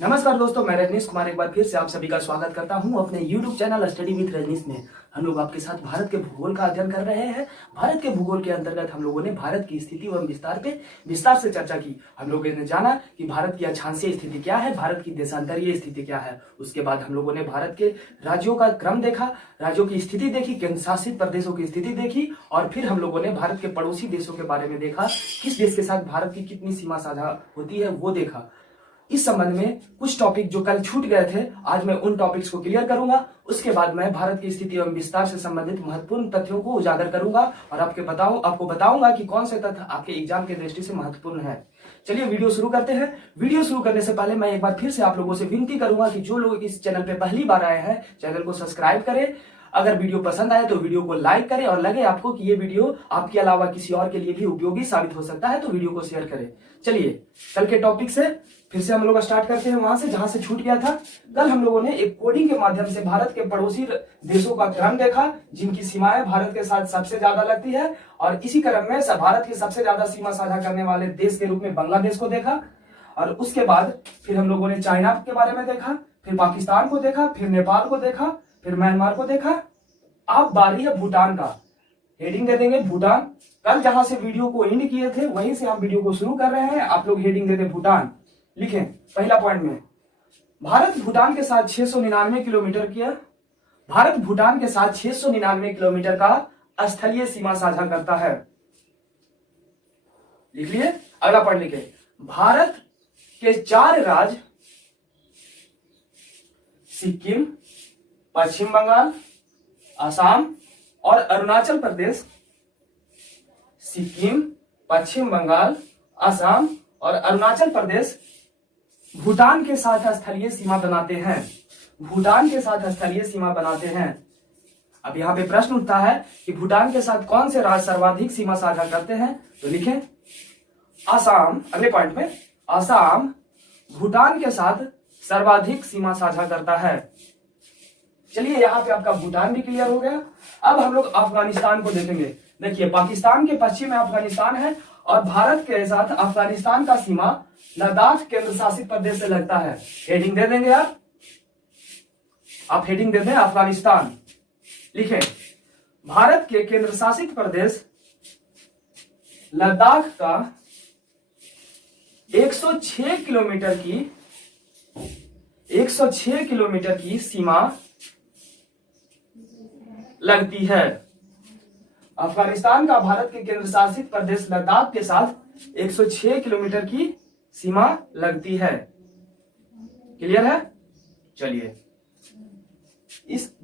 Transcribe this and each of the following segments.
नमस्कार दोस्तों, मैं रजनीश कुमार एक बार फिर से आप सभी का स्वागत करता हूं अपने YouTube channel study with Rajneesh में। हम लोग आपके साथ भारत के भूगोल का अध्ययन कर रहे हैं। भारत के भूगोल के अंतर्गत हम लोगों ने भारत की स्थिति एवं विस्तार से चर्चा की। हम लोगों ने जाना कि भारत की अक्षांशीय स्थिति क्या है, भारत की देशांतरीय स्थिति क्या है। उसके बाद हम लोगों ने भारत के राज्यों का क्रम देखा, राज्यों की स्थिति देखी, केंद्र शासित प्रदेशों की स्थिति देखी और फिर हम लोगों ने भारत के पड़ोसी देशों के बारे में देखा, किस देश के साथ भारत की कितनी सीमा साझा होती है वो देखा। इस संबंध में कुछ टॉपिक जो कल छूट गए थे, आज मैं उन टॉपिक्स को क्लियर करूंगा। उसके बाद मैं भारत की स्थिति एवं विस्तार से संबंधित महत्वपूर्ण तथ्यों को उजागर करूंगा और आपको बताऊंगा कि कौन से तथ्य आपके एग्जाम की दृष्टि से महत्वपूर्ण है। चलिए वीडियो शुरू करते हैं। वीडियो शुरू करने से पहले मैं एक बार फिर से आप लोगों से विनती करूंगा कि जो लोग इस चैनल पे पहली बार आए हैं, चैनल को सब्सक्राइब करें। अगर वीडियो पसंद आए तो वीडियो को लाइक करें और लगे आपको कि ये वीडियो आपके अलावा किसी और के लिए भी उपयोगी साबित हो सकता है तो वीडियो को शेयर करें। चलिए कल के टॉपिक से फिर से हम लोग स्टार्ट करते हैं वहां से जहां से छूट गया था। कल हम लोगों ने एक कोडिंग के माध्यम से भारत के पड़ोसी देशों का क्रम देखा, जिनकी सीमाएं भारत के साथ सबसे ज्यादा लगती है और इसी क्रम में भारत की सबसे ज्यादा सीमा साझा करने वाले देश के रूप में बांग्लादेश को देखा। और उसके बाद फिर हम लोगों ने चाइना के बारे में देखा, फिर पाकिस्तान को देखा, फिर नेपाल को देखा, फिर म्यांमार को देखा। अब बारी है भूटान का। हेडिंग दे देंगे भूटान। कल जहां से वीडियो को एंड किए थे वहीं से हम वीडियो को शुरू कर रहे हैं। आप लोग हेडिंग दे दें भूटान। लिखें पहला पॉइंट में, भारत भूटान के साथ 699 किलोमीटर किया। भारत भूटान के साथ 699 किलोमीटर का स्थलीय सीमा साझा करता है। लिख लिए। अगला पॉइंट लिखे, भारत के 4 राज्य सिक्किम, पश्चिम बंगाल, असम और अरुणाचल प्रदेश, सिक्किम, पश्चिम बंगाल, असम और अरुणाचल प्रदेश भूटान के साथ स्थलीय सीमा बनाते हैं। भूटान के साथ स्थलीय सीमा बनाते हैं। अब यहां पे प्रश्न उठता है कि भूटान के साथ कौन से राज्य सर्वाधिक सीमा साझा करते हैं, तो लिखें असम। अगले पॉइंट में, असम भूटान के साथ सर्वाधिक सीमा साझा करता है। चलिए यहां पे आपका भूटान भी क्लियर हो गया। अब हम लोग अफगानिस्तान को देखेंगे। देखिए पाकिस्तान के पश्चिम में अफगानिस्तान है और भारत के साथ अफगानिस्तान का सीमा लद्दाख केंद्र शासित प्रदेश से लगता है। हेडिंग दे देंगे आप हेडिंग दे दें अफगानिस्तान। लिखें भारत के केंद्र शासित प्रदेश लद्दाख का 106 किलोमीटर की सीमा लगती है। अफगानिस्तान का भारत के केंद्र शासित प्रदेश लद्दाख के साथ 106 किलोमीटर की सीमा लगती है। क्लियर है। चलिए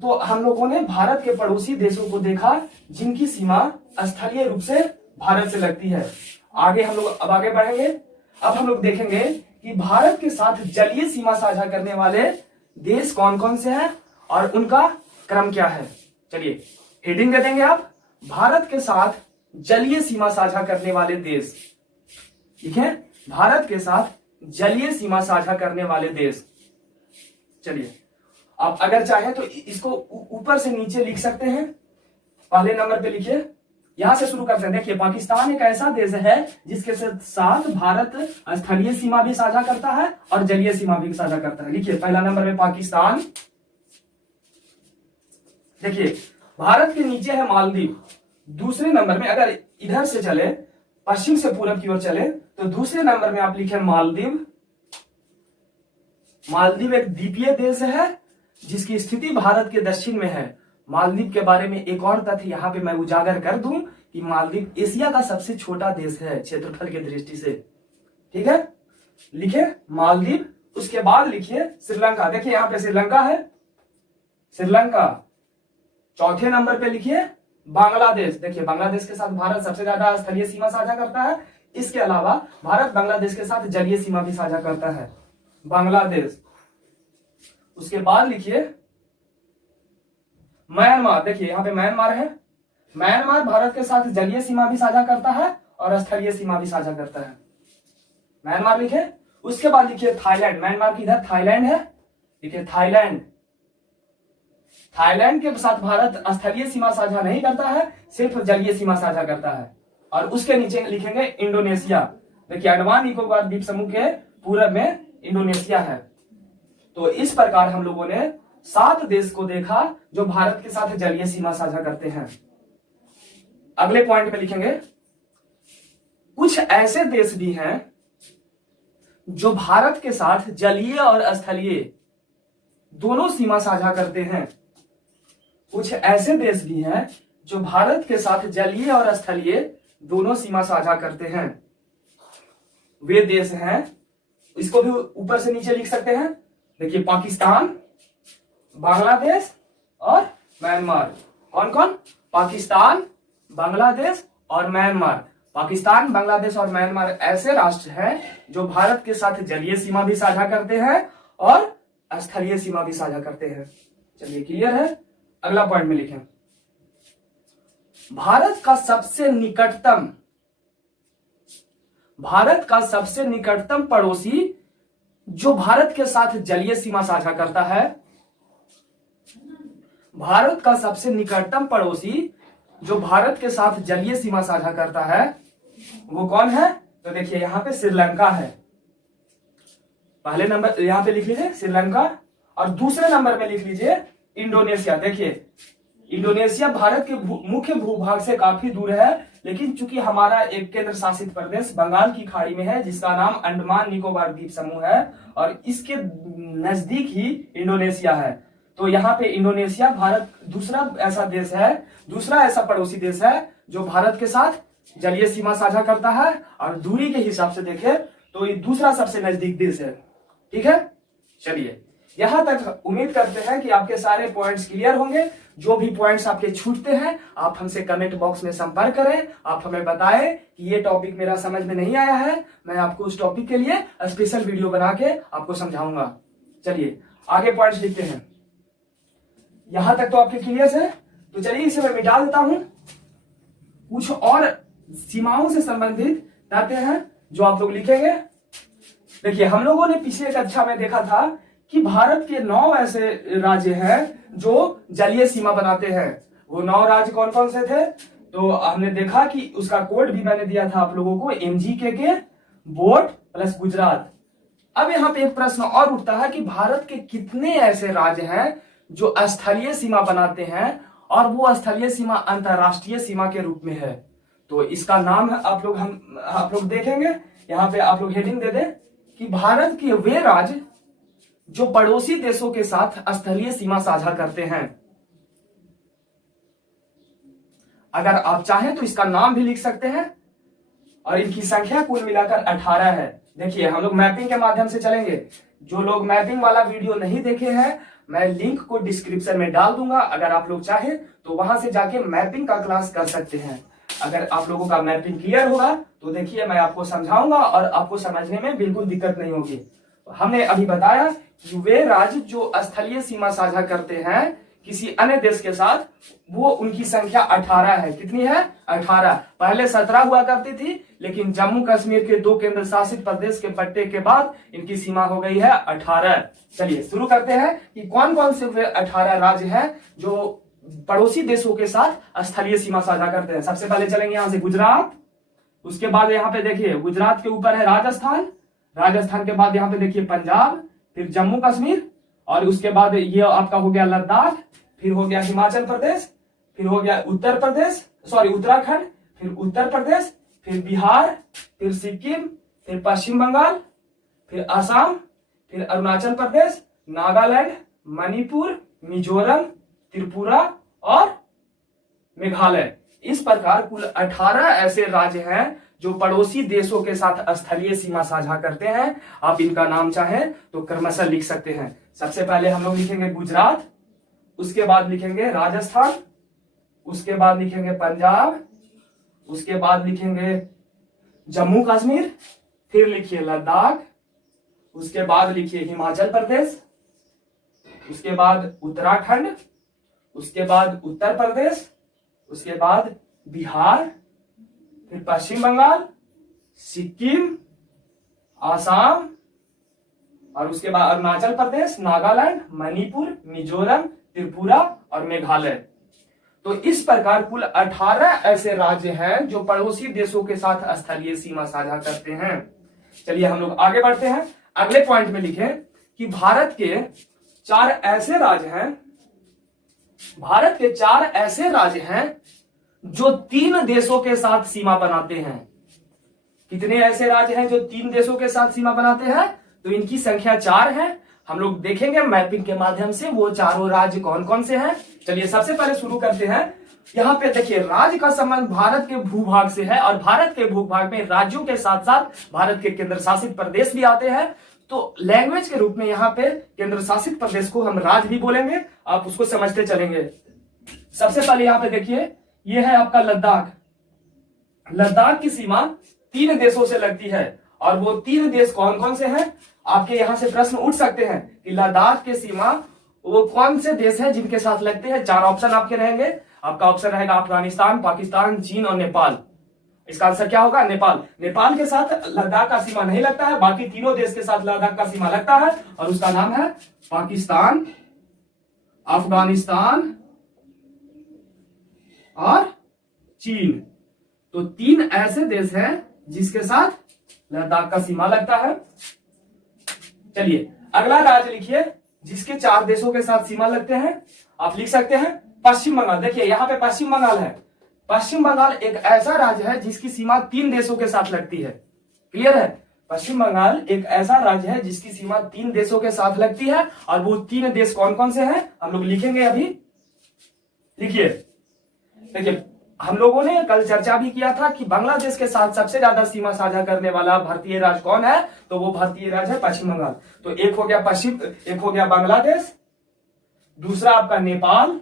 तो हम लोगों ने भारत के पड़ोसी देशों को देखा जिनकी सीमा स्थलीय रूप से भारत से लगती है। आगे हम लोग अब आगे बढ़ेंगे। अब हम लोग देखेंगे कि भारत के साथ जलीय सीमा साझा करने वाले देश कौन कौन से हैं और उनका क्रम क्या है। चलिए हेडिंग दे देंगे आप, भारत के साथ जलीय सीमा साझा करने वाले देश। ठीक है, भारत के साथ जलीय सीमा साझा करने वाले देश। चलिए आप अगर चाहें तो इसको ऊपर से नीचे लिख सकते हैं। पहले नंबर पे लिखिए, यहां से शुरू करते हैं। देखिए पाकिस्तान एक ऐसा देश है जिसके साथ भारत स्थलीय सीमा भी साझा करता है और जलीय सीमा भी साझा करता है। लिखिए पहला नंबर में पाकिस्तान। देखिए भारत के नीचे है मालदीव। दूसरे नंबर में अगर इधर से चले, पश्चिम से पूरब की ओर चले, तो दूसरे नंबर में आप लिखे मालदीव। मालदीव एक द्वीपीय देश है जिसकी स्थिति भारत के दक्षिण में है। मालदीव के बारे में एक और तथ्य यहां पे मैं उजागर कर दूं कि मालदीव एशिया का सबसे छोटा देश है क्षेत्रफल की दृष्टि से। ठीक है, लिखे मालदीव। उसके बाद लिखिए श्रीलंका। देखिए यहां पे श्रीलंका है, श्रीलंका। चौथे नंबर पे लिखिए बांग्लादेश। देखिए बांग्लादेश के साथ भारत सबसे ज्यादा स्थलीय सीमा साझा करता है। इसके अलावा भारत बांग्लादेश के साथ जलीय सीमा भी साझा करता है, बांग्लादेश। उसके बाद लिखिए म्यांमार। देखिए यहां पे म्यांमार है। म्यांमार भारत के साथ जलीय सीमा भी साझा करता है और स्थलीय सीमा भी साझा करता है। म्यांमार लिखे। उसके बाद लिखिए थाईलैंड। म्यांमार की इधर थाईलैंड है। लिखिए थाईलैंड। थाईलैंड के साथ भारत स्थलीय सीमा साझा नहीं करता है, सिर्फ जलीय सीमा साझा करता है। और उसके नीचे लिखेंगे इंडोनेशिया। देखिए अंडमान निकोबार द्वीप समूह के पूरब में इंडोनेशिया है। तो इस प्रकार हम लोगों ने 7 देश को देखा जो भारत के साथ जलीय सीमा साझा करते हैं। अगले पॉइंट में लिखेंगे कुछ ऐसे देश भी हैं जो भारत के साथ जलीय और स्थलीय दोनों सीमा साझा करते हैं। कुछ ऐसे देश भी हैं जो भारत के साथ जलीय और स्थलीय दोनों सीमा साझा करते हैं। वे देश हैं, इसको भी ऊपर से नीचे लिख सकते हैं। देखिए, पाकिस्तान, बांग्लादेश और म्यांमार। कौन कौन? पाकिस्तान, बांग्लादेश और म्यांमार। पाकिस्तान, बांग्लादेश और म्यांमार ऐसे राष्ट्र हैं जो भारत के साथ जलीय सीमा भी साझा करते हैं और स्थलीय सीमा भी साझा करते हैं। चलिए, क्लियर है। अगला पॉइंट में लिखें, भारत का सबसे निकटतम पड़ोसी जो भारत के साथ जलीय सीमा साझा करता है। भारत का सबसे निकटतम पड़ोसी जो भारत के साथ जलीय सीमा साझा करता है वो कौन है? तो देखिए, यहां पे श्रीलंका है। पहले नंबर यहां पे लिख लीजिए श्रीलंका, और दूसरे नंबर में लिख लीजिए इंडोनेशिया। देखिए, इंडोनेशिया भारत के मुख्य भूभाग से काफी दूर है, लेकिन चूंकि हमारा एक केंद्र शासित प्रदेश बंगाल की खाड़ी में है जिसका नाम अंडमान निकोबार द्वीप समूह है, और इसके नजदीक ही इंडोनेशिया है। तो यहाँ पे इंडोनेशिया भारत दूसरा ऐसा पड़ोसी देश है जो भारत के साथ जलीय सीमा साझा करता है, और दूरी के हिसाब से देखें तो ये दूसरा सबसे नजदीक देश है। ठीक है, चलिए, यहां तक उम्मीद करते हैं कि आपके सारे पॉइंट्स क्लियर होंगे। जो भी पॉइंट्स आपके छूटते हैं आप हमसे कमेंट बॉक्स में संपर्क करें। आप हमें बताएं कि ये टॉपिक मेरा समझ में नहीं आया है, मैं आपको उस टॉपिक के लिए स्पेशल वीडियो बना के आपको समझाऊंगा। चलिए, आगे पॉइंट्स लिखते हैं। यहां तक तो आपके क्लियर है, तो चलिए इसे मैं मिटा देता हूं। कुछ और सीमाओं से संबंधित तथ्य हैं जो आप लोग लिखेंगे। देखिए, हम लोगों ने पिछले कक्षा में देखा था कि भारत के 9 ऐसे राज्य हैं जो जलीय सीमा बनाते हैं। वो 9 राज्य कौन कौन से थे? तो हमने देखा कि उसका कोड भी मैंने दिया था आप लोगों को, MGK बोर्ड प्लस गुजरात। अब यहाँ पे एक प्रश्न और उठता है कि भारत के कितने ऐसे राज्य हैं जो स्थलीय सीमा बनाते हैं और वो स्थलीय सीमा अंतरराष्ट्रीय सीमा के रूप में है। तो इसका नाम आप लोग देखेंगे। यहाँ पे आप लोग हेडिंग दे दें कि भारत के वे राज्य जो पड़ोसी देशों के साथ स्थलीय सीमा साझा करते हैं। अगर आप चाहें तो इसका नाम भी लिख सकते हैं, और इनकी संख्या कुल मिलाकर 18 है। देखिए, हम लोग मैपिंग के माध्यम से चलेंगे। जो लोग मैपिंग वाला वीडियो नहीं देखे हैं, मैं लिंक को डिस्क्रिप्शन में डाल दूंगा। अगर आप लोग चाहें तो वहां से जाके मैपिंग का क्लास कर सकते हैं। अगर आप लोगों का मैपिंग क्लियर होगा तो देखिए, मैं आपको समझाऊंगा और आपको समझने में बिल्कुल दिक्कत नहीं होगी। हमने अभी बताया कि वे राज्य जो स्थलीय सीमा साझा करते हैं किसी अन्य देश के साथ, वो उनकी संख्या 18 है। कितनी है? 18। पहले 17 हुआ करती थी, लेकिन जम्मू कश्मीर के 2 केंद्र शासित प्रदेश के बंटने के बाद इनकी सीमा हो गई है 18। चलिए शुरू करते हैं कि कौन कौन से वे 18 राज्य हैं जो पड़ोसी देशों के साथ स्थलीय सीमा साझा करते हैं। सबसे पहले चलेंगे यहां से गुजरात, उसके बाद यहाँ पे देखिए गुजरात के ऊपर है राजस्थान, राजस्थान के बाद यहाँ पे देखिए पंजाब, फिर जम्मू कश्मीर, और उसके बाद ये आपका हो गया लद्दाख, फिर हो गया हिमाचल प्रदेश, फिर हो गया उत्तराखंड, फिर उत्तर प्रदेश, फिर बिहार, फिर सिक्किम, फिर पश्चिम बंगाल, फिर असम, फिर अरुणाचल प्रदेश, नागालैंड, मणिपुर, मिजोरम, त्रिपुरा और मेघालय। इस प्रकार कुल 18 ऐसे राज्य हैं जो पड़ोसी देशों के साथ स्थलीय सीमा साझा करते हैं। आप इनका नाम चाहें तो क्रमशः लिख सकते हैं। सबसे पहले हम लोग लिखेंगे गुजरात, उसके बाद लिखेंगे राजस्थान, उसके बाद लिखेंगे पंजाब, उसके बाद लिखेंगे जम्मू कश्मीर, फिर लिखिए लद्दाख, उसके बाद लिखिए हिमाचल प्रदेश, उसके बाद उत्तराखंड, उसके बाद उत्तर प्रदेश, उसके बाद बिहार, फिर पश्चिम बंगाल, सिक्किम, आसाम, और उसके बाद अरुणाचल प्रदेश, नागालैंड, मणिपुर, मिजोरम, त्रिपुरा और मेघालय। तो इस प्रकार कुल 18 ऐसे राज्य हैं जो पड़ोसी देशों के साथ स्थलीय सीमा साझा करते हैं। चलिए हम लोग आगे बढ़ते हैं। अगले पॉइंट में लिखें कि भारत के 4 ऐसे राज्य हैं, भारत के 4 ऐसे राज्य हैं जो 3 देशों के साथ सीमा बनाते हैं। कितने ऐसे राज्य हैं जो 3 देशों के साथ सीमा बनाते हैं? तो इनकी संख्या 4 है। हम लोग देखेंगे मैपिंग के माध्यम से वो चारों राज्य कौन कौन से हैं। चलिए सबसे पहले शुरू करते हैं। यहाँ पे देखिए राज्य का संबंध भारत के भूभाग से है, और भारत के भूभाग में राज्यों के साथ साथ भारत के केंद्र शासित प्रदेश भी आते हैं। तो लैंग्वेज के रूप में यहाँ पे केंद्र शासित प्रदेश को हम राज्य भी बोलेंगे, आप उसको समझते चलेंगे। सबसे पहले यहाँ पे देखिए, ये है आपका लद्दाख। लद्दाख की सीमा 3 देशों से लगती है, और वो 3 देश कौन कौन से हैं? आपके यहां से प्रश्न उठ सकते हैं कि लद्दाख की सीमा वो कौन से देश है जिनके साथ लगते हैं। 4 ऑप्शन आपके रहेंगे। आपका ऑप्शन रहेगा अफगानिस्तान, पाकिस्तान, चीन और नेपाल। इसका आंसर क्या होगा? नेपाल। नेपाल के साथ लद्दाख का सीमा नहीं लगता है, बाकी तीनों देश के साथ लद्दाख का सीमा लगता है, और उसका नाम है पाकिस्तान, अफगानिस्तान और चीन। तो 3 ऐसे देश हैं जिसके साथ लद्दाख का सीमा लगता है। चलिए अगला राज्य लिखिए जिसके 4 देशों के साथ सीमा लगते हैं। आप लिख सकते हैं पश्चिम बंगाल। देखिए यहां पे पश्चिम बंगाल है। पश्चिम बंगाल एक ऐसा राज्य है जिसकी सीमा 3 देशों के साथ लगती है। क्लियर है? पश्चिम बंगाल एक ऐसा राज्य है जिसकी सीमा 3 देशों के साथ लगती है, और वो 3 देश कौन कौन से हैं हम लोग लिखेंगे अभी। लिखिए, देखिए हम लोगों ने कल चर्चा भी किया था कि बांग्लादेश के साथ सबसे ज्यादा सीमा साझा करने वाला भारतीय राज्य कौन है? तो वो भारतीय राज्य है पश्चिम बंगाल। तो एक हो गया बांग्लादेश, दूसरा आपका नेपाल,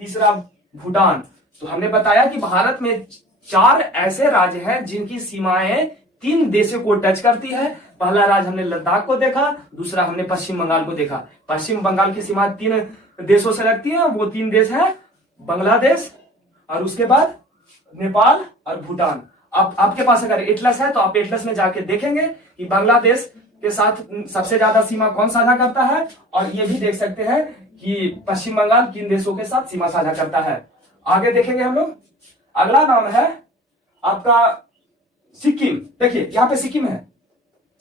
तीसरा भूटान। तो हमने बताया कि भारत में 4 ऐसे राज्य हैं जिनकी सीमाएं 3 देशों को टच करती है। पहला राज्य हमने लद्दाख को देखा, दूसरा हमने पश्चिम बंगाल को देखा। पश्चिम बंगाल की सीमा 3 देशों से लगती है, वो 3 देश है बांग्लादेश, और उसके बाद नेपाल और भूटान। अब आपके पास अगर एटलस है तो आप एटलस में जाके देखेंगे कि बांग्लादेश के साथ सबसे ज्यादा सीमा कौन साझा करता है, और ये भी देख सकते हैं कि पश्चिम बंगाल किन देशों के साथ सीमा साझा करता है। आगे देखेंगे हम लोग। अगला नाम है आपका सिक्किम। देखिए यहां पे सिक्किम है।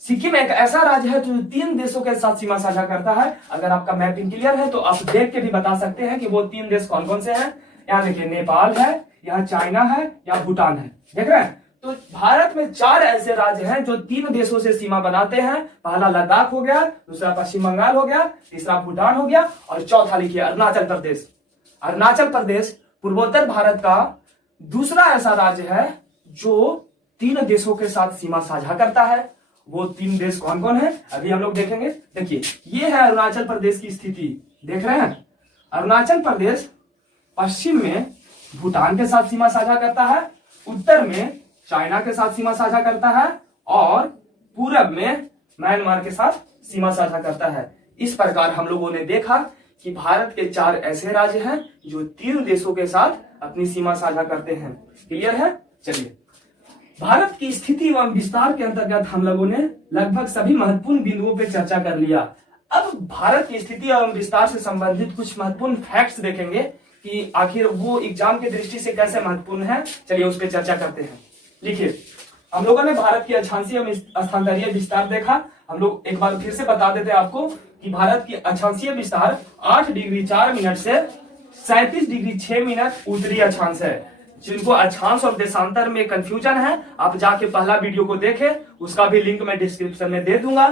सिक्किम एक ऐसा राज्य है जो 3 देशों के साथ सीमा साझा करता है। अगर आपका मैपिंग क्लियर है तो आप देख के भी बता सकते हैं कि वो 3 देश कौन कौन से हैं। यहाँ देखिए नेपाल है, यहाँ चाइना है, यहाँ भूटान है। देख रहे हैं? तो भारत में 4 ऐसे राज्य हैं जो 3 देशों से सीमा बनाते हैं। पहला लद्दाख हो गया, दूसरा पश्चिम बंगाल हो गया, तीसरा भूटान हो गया, और चौथा लिखिए अरुणाचल प्रदेश। अरुणाचल प्रदेश पूर्वोत्तर भारत का दूसरा ऐसा राज्य है जो 3 देशों के साथ सीमा साझा करता है। वो 3 देश कौन कौन है अभी हम लोग देखेंगे। देखिए ये है अरुणाचल प्रदेश की स्थिति। देख रहे हैं? अरुणाचल प्रदेश पश्चिम में भूटान के साथ सीमा साझा करता है, उत्तर में चाइना के साथ सीमा साझा करता है, और पूरब में म्यांमार के साथ सीमा साझा करता है। इस प्रकार हम लोगों ने देखा कि भारत के 4 ऐसे राज्य हैं जो 3 देशों के साथ अपनी सीमा साझा करते हैं। क्लियर है? चलिए भारत की स्थिति एवं विस्तार के अंतर्गत हम लोगों ने लगभग सभी महत्वपूर्ण बिंदुओं पर चर्चा कर लिया। अब भारत की स्थिति एवं विस्तार से संबंधित कुछ महत्वपूर्ण फैक्ट्स देखेंगे कि आखिर वो एग्जाम की दृष्टि से कैसे महत्वपूर्ण है। चलिए उस पर चर्चा करते हैं। लिखिए, हम लोगों ने भारत की अक्षांशीय एवं स्थानांतरीय विस्तार देखा। हम लोग एक बार फिर से बता देते हैं आपको कि भारत की अक्षांशीय विस्तार 8 डिग्री 4 मिनट से 37 डिग्री 6 मिनट उत्तरी अक्षांश है। जिनको अक्षांश और देशांतर में कंफ्यूजन है, आप जाके पहला वीडियो को देखें, उसका भी लिंक मैं डिस्क्रिप्शन में दे दूंगा।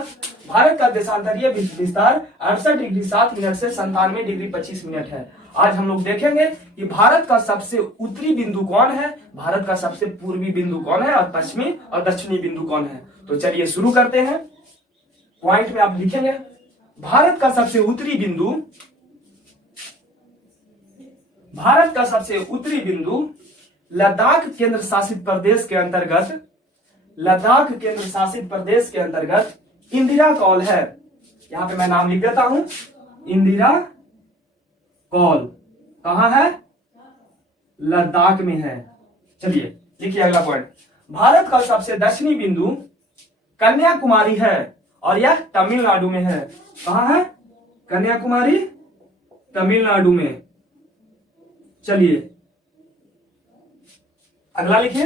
भारत का देशांतरीय विस्तार 68 डिग्री 7 मिनट से 97 डिग्री 25 मिनट है। आज हम लोग देखेंगे कि भारत का सबसे उत्तरी बिंदु कौन है, भारत का सबसे पूर्वी बिंदु कौन है, और पश्चिमी और दक्षिणी बिंदु कौन है। तो चलिए शुरू करते हैं। पॉइंट में आप लिखेंगे भारत का सबसे उत्तरी बिंदु, भारत का सबसे उत्तरी बिंदु लद्दाख केंद्र शासित प्रदेश के अंतर्गत, लद्दाख केंद्र शासित प्रदेश के अंतर्गत इंदिरा कौल है। यहां पे मैं नाम लिख देता हूं, इंदिरा कौल कहां है? लद्दाख में है। चलिए लिखिए अगला पॉइंट। भारत का सबसे दक्षिणी बिंदु कन्याकुमारी है, और यह तमिलनाडु में है। कहां है? कन्याकुमारी तमिलनाडु में। चलिए अगला लिखिए।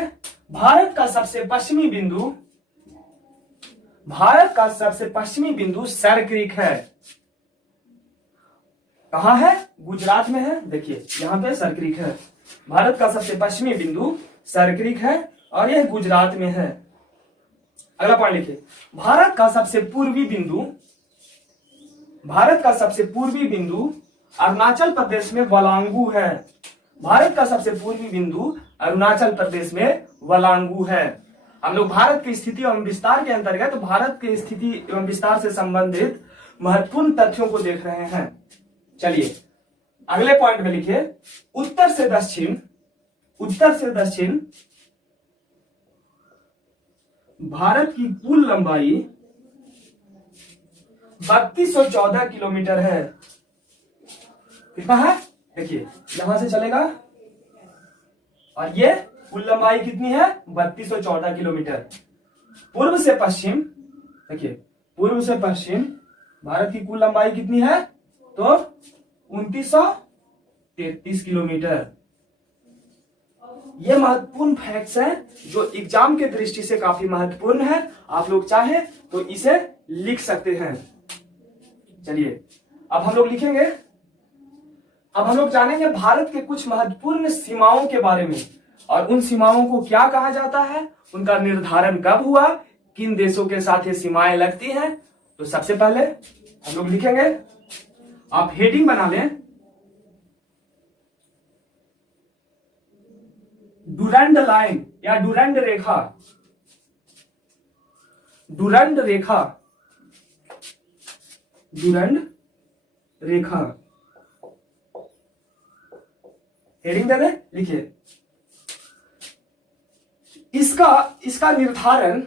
भारत का सबसे पश्चिमी बिंदु, भारत का सबसे पश्चिमी बिंदु सर क्रीक है। कहां है? गुजरात में है। देखिए यहां पे सर क्रीक है। भारत का सबसे पश्चिमी बिंदु सर क्रीक है और यह गुजरात में है। अगला पॉइंट लिखिए, भारत का सबसे पूर्वी बिंदु अरुणाचल प्रदेश में वलांगू है। भारत का सबसे पूर्वी बिंदु अरुणाचल प्रदेश में वलांगू है। हम लोग भारत की स्थिति एवं विस्तार के अंतर्गत भारत की स्थिति एवं विस्तार से संबंधित महत्वपूर्ण तथ्यों को देख रहे हैं। चलिए अगले पॉइंट में लिखिए, उत्तर से दक्षिण भारत की कुल लंबाई 3214 किलोमीटर है। कितना है? देखिए यहां से चलेगा और ये कुल लंबाई कितनी है? 3214 किलोमीटर। पूर्व से पश्चिम, देखिए पूर्व से पश्चिम भारत की कुल लंबाई कितनी है? तो 2933 किलोमीटर। ये महत्वपूर्ण फैक्ट्स हैं जो एग्जाम के दृष्टि से काफी महत्वपूर्ण है। आप लोग चाहे तो इसे लिख सकते हैं। चलिए अब हम लोग लिखेंगे, अब हम लोग जानेंगे भारत के कुछ महत्वपूर्ण सीमाओं के बारे में और उन सीमाओं को क्या कहा जाता है, उनका निर्धारण कब हुआ, किन देशों के साथ ये सीमाएं लगती हैं। तो सबसे पहले हम लोग लिखेंगे, आप हेडिंग बना लें, डुरंड लाइन या डुरंड रेखा। डुरंड रेखा, डुरंड रेखा हेडिंग दे दें, लिखिए। इसका निर्धारण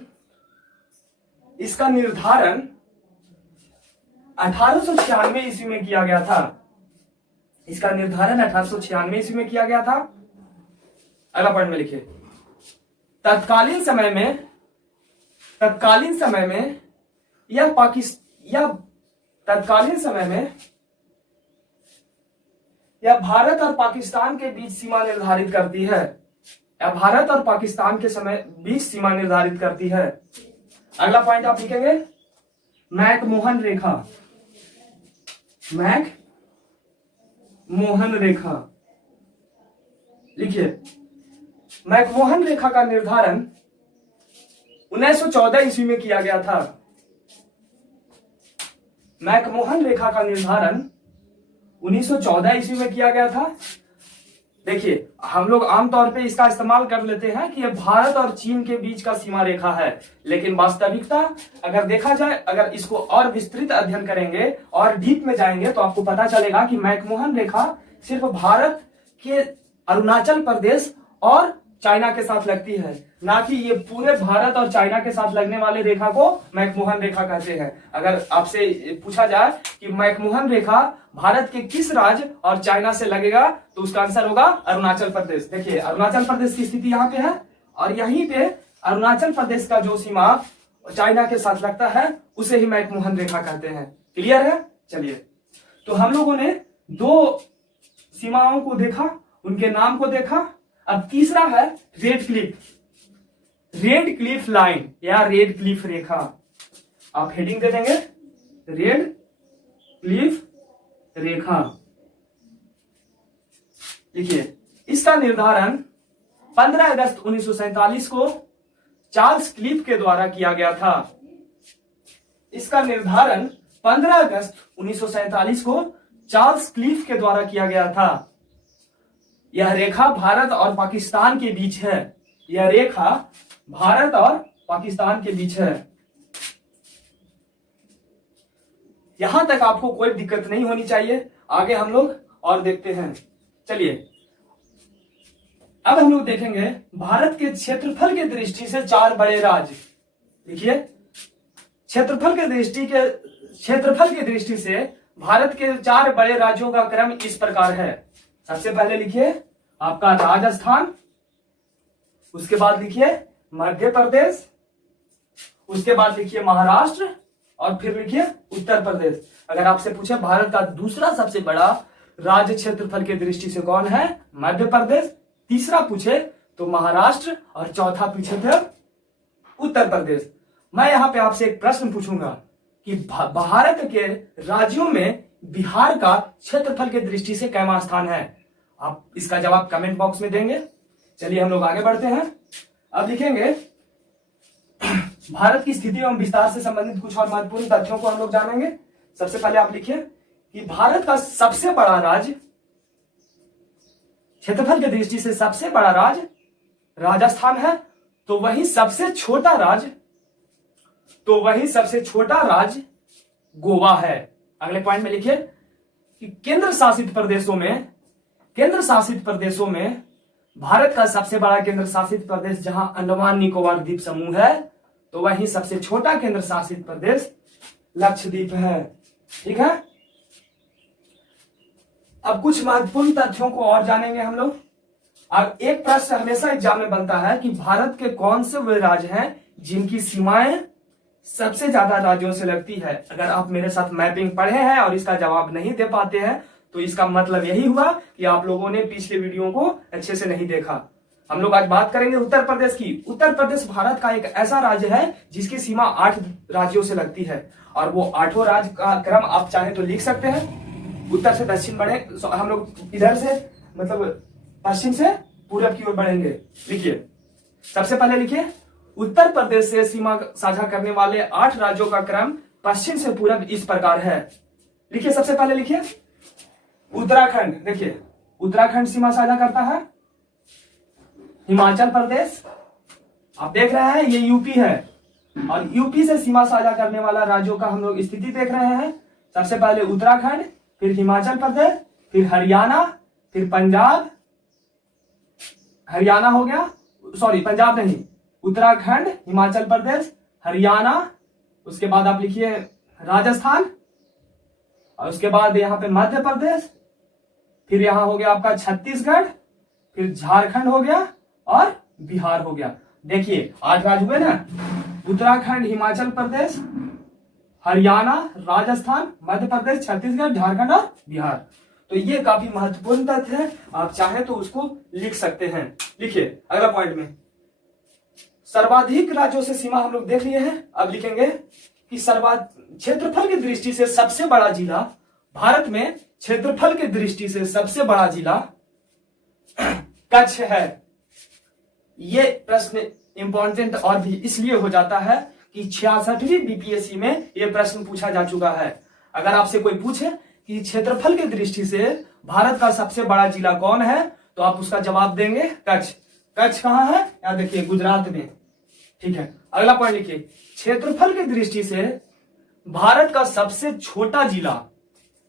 1896 ईस्वी में किया गया था। इसका निर्धारण 1896 ईस्वी में किया गया था। अगला पॉइंट में लिखिए, तत्कालीन समय में यह भारत और पाकिस्तान के बीच सीमा निर्धारित करती है। या भारत और पाकिस्तान के बीच सीमा निर्धारित करती है। अगला पॉइंट आप लिखेंगे, मैकमोहन रेखा। मैकमोहन रेखा लिखिए। मैकमोहन रेखा का निर्धारण 1914 ईस्वी में किया गया था। मैकमोहन रेखा का निर्धारण 1914 ईस्वी में किया गया था। देखिए हम लोग आमतौर पे इसका इस्तेमाल कर लेते हैं कि यह भारत और चीन के बीच का सीमा रेखा है, लेकिन वास्तविकता अगर देखा जाए, अगर इसको और विस्तृत अध्ययन करेंगे और डीप में जाएंगे तो आपको पता चलेगा कि मैकमोहन रेखा सिर्फ भारत के अरुणाचल प्रदेश और चाइना के साथ लगती है, ना कि ये पूरे भारत और चाइना के साथ लगने वाले रेखा को मैकमोहन रेखा कहते हैं। अगर आपसे पूछा जाए कि मैकमोहन रेखा भारत के किस राज्य और चाइना से लगेगा, तो उसका आंसर होगा अरुणाचल प्रदेश। देखिए अरुणाचल प्रदेश की स्थिति यहाँ पे है और यहीं पे अरुणाचल प्रदेश का जो सीमा चाइना के साथ लगता है उसे ही मैकमोहन रेखा कहते हैं। क्लियर है? चलिए, तो हम लोगों ने दो सीमाओं को देखा, उनके नाम को देखा। अब तीसरा है रेड क्लिफ लाइन या रेड क्लिफ रेखा। आप हेडिंग दे देंगे, रेड क्लिफ रेखा लिखिए। इसका निर्धारण 15 अगस्त 1947 को चार्ल्स क्लिफ के द्वारा किया गया था। इसका निर्धारण 15 अगस्त 1947 को चार्ल्स क्लिफ के द्वारा किया गया था। यह रेखा भारत और पाकिस्तान के बीच है। यह रेखा भारत और पाकिस्तान के बीच है। यहां तक आपको कोई दिक्कत नहीं होनी चाहिए। आगे हम लोग और देखते हैं। चलिए अब हम लोग देखेंगे भारत के क्षेत्रफल के दृष्टि से 4 बड़े राज्य। देखिए क्षेत्रफल के दृष्टि से भारत के 4 बड़े राज्यों का क्रम इस प्रकार है। सबसे पहले लिखिए आपका राजस्थान, उसके बाद लिखिए मध्य प्रदेश, उसके बाद लिखिए महाराष्ट्र और फिर लिखिए उत्तर प्रदेश। अगर आपसे पूछे भारत का दूसरा सबसे बड़ा राज्य क्षेत्रफल के दृष्टि से कौन है, मध्य प्रदेश। तीसरा पूछे तो महाराष्ट्र और चौथा पूछे थे उत्तर प्रदेश। मैं यहाँ पे आपसे एक प्रश्न पूछूंगा कि भारत के राज्यों में बिहार का क्षेत्रफल की दृष्टि से कैवां स्थान है। आप इसका जवाब कमेंट बॉक्स में देंगे। चलिए हम लोग आगे बढ़ते हैं। अब लिखेंगे भारत की स्थिति एवं विस्तार से संबंधित कुछ और महत्वपूर्ण तथ्यों को हम लोग जानेंगे। सबसे पहले आप लिखिए कि भारत का सबसे बड़ा राज्य, क्षेत्रफल की दृष्टि से सबसे बड़ा राज्य राजस्थान है, तो वही सबसे छोटा राज्य गोवा है। अगले पॉइंट में लिखिए कि केंद्र शासित प्रदेशों में भारत का सबसे बड़ा केंद्र शासित प्रदेश जहां अंडमान निकोबार द्वीप समूह है, तो वही सबसे छोटा केंद्र शासित प्रदेश लक्षद्वीप है। ठीक है, अब कुछ महत्वपूर्ण तथ्यों को और जानेंगे हम लोग। अब एक प्रश्न हमेशा एग्जाम में बनता है कि भारत के कौन से वे राज्य हैं जिनकी सीमाएं सबसे ज्यादा राज्यों से लगती है। अगर आप मेरे साथ मैपिंग पढ़े हैं और इसका जवाब नहीं दे पाते हैं तो इसका मतलब यही हुआ कि आप लोगों ने पिछले वीडियो को अच्छे से नहीं देखा। हम लोग आज बात करेंगे उत्तर प्रदेश की। उत्तर प्रदेश भारत का एक ऐसा राज्य है जिसकी सीमा 8 राज्यों से लगती है, और वो 8 राज्य का क्रम आप चाहे तो लिख सकते हैं। उत्तर से दक्षिण बढ़े, हम लोग इधर से मतलब पश्चिम से पूरब की ओर बढ़ेंगे। लिखिए, सबसे पहले लिखिए उत्तर प्रदेश से सीमा साझा करने वाले 8 राज्यों का क्रम पश्चिम से पूरब इस प्रकार है। लिखिए, सबसे पहले लिखिए उत्तराखंड। देखिए, उत्तराखंड सीमा साझा करता है हिमाचल प्रदेश, आप देख रहे हैं ये यूपी है, और यूपी से सीमा साझा करने वाला राज्यों का हम लोग स्थिति देख रहे हैं। सबसे पहले उत्तराखंड, फिर हिमाचल प्रदेश, फिर हरियाणा, फिर पंजाब, हरियाणा हो गया, सॉरी पंजाब नहीं, उत्तराखंड, हिमाचल प्रदेश, हरियाणा, उसके बाद आप लिखिए राजस्थान, और उसके बाद यहां पे मध्य प्रदेश, फिर यहां हो गया आपका छत्तीसगढ़, फिर झारखंड हो गया और बिहार हो गया। देखिए 8 राज्य हुए ना, उत्तराखंड, हिमाचल प्रदेश, हरियाणा, राजस्थान, मध्य प्रदेश, छत्तीसगढ़, झारखंड और बिहार। तो ये काफी महत्वपूर्ण तथ्य है, आप चाहे तो उसको लिख सकते हैं। लिखिए अगला पॉइंट में सर्वाधिक राज्यों से सीमा हम लोग देख लिए हैं। अब लिखेंगे कि क्षेत्रफल की दृष्टि से सबसे बड़ा जिला भारत में, क्षेत्रफल की दृष्टि से सबसे बड़ा जिला कच्छ है। ये प्रश्न इंपॉर्टेंट और भी इसलिए हो जाता है कि 66वीं बीपीएससी में यह प्रश्न पूछा जा चुका है। अगर आपसे कोई पूछे कि क्षेत्रफल की दृष्टि से भारत का सबसे बड़ा जिला कौन है, तो आप उसका जवाब देंगे कच्छ। कच्छ कहां है? यहां देखिए गुजरात में। ठीक है, अगला पॉइंट लिखिए क्षेत्रफल की दृष्टि से भारत का सबसे छोटा जिला।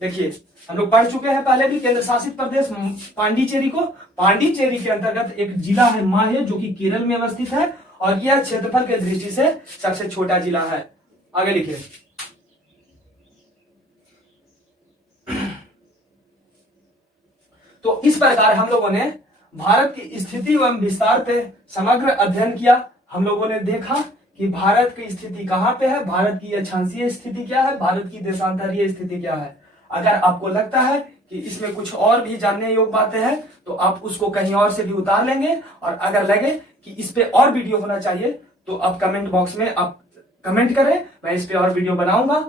देखिए हम लोग पढ़ चुके हैं पहले भी केंद्र शासित प्रदेश पांडिचेरी को। पांडिचेरी के अंतर्गत एक जिला है माहे, जो कि केरल में अवस्थित है, और यह क्षेत्रफल की दृष्टि से सबसे छोटा जिला है। आगे लिखिए तो इस प्रकार हम लोगों ने भारत की स्थिति एवं विस्तार पे समग्र अध्ययन किया। हम लोगों ने देखा कि भारत की स्थिति कहां पे है, भारत की अक्षांशीय स्थिति क्या है, भारत की देशांतरीय स्थिति क्या है। अगर आपको लगता है कि इसमें कुछ और भी जानने योग्य बातें हैं तो आप उसको कहीं और से भी उतार लेंगे, और अगर लगे कि इस पे और वीडियो होना चाहिए तो आप कमेंट बॉक्स में आप कमेंट करें, मैं इस पे और वीडियो बनाऊंगा।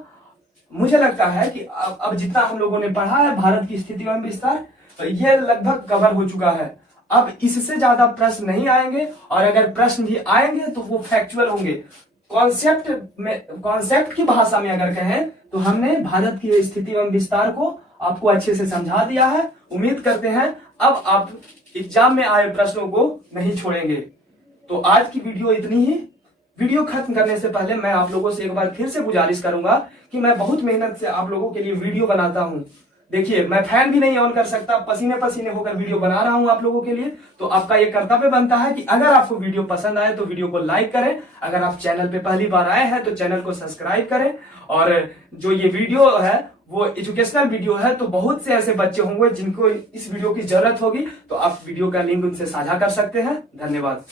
मुझे लगता है कि अब जितना हम लोगों ने पढ़ा है भारत की स्थिति एवं विस्तार, तो ये लगभग कवर हो चुका है। अब इससे ज्यादा प्रश्न नहीं आएंगे, और अगर प्रश्न भी आएंगे तो वो फैक्चुअल होंगे। कॉन्सेप्ट की भाषा में अगर कहें तो हमने भारत की स्थिति एवं विस्तार को आपको अच्छे से समझा दिया है। उम्मीद करते हैं अब आप एग्जाम में आए प्रश्नों को नहीं छोड़ेंगे। तो आज की वीडियो इतनी ही। वीडियो खत्म करने से पहले मैं आप लोगों से एक बार फिर से गुजारिश करूंगा कि मैं बहुत मेहनत से आप लोगों के लिए वीडियो बनाता हूं। देखिए मैं फैन भी नहीं ऑन कर सकता, पसीने पसीने होकर वीडियो बना रहा हूं आप लोगों के लिए। तो आपका ये कर्तव्य बनता है कि अगर आपको वीडियो पसंद आए तो वीडियो को लाइक करें, अगर आप चैनल पे पहली बार आए हैं तो चैनल को सब्सक्राइब करें, और जो ये वीडियो है वो एजुकेशनल वीडियो है, तो बहुत से ऐसे बच्चे होंगे जिनको इस वीडियो की जरूरत होगी, तो आप वीडियो का लिंक उनसे साझा कर सकते हैं। धन्यवाद।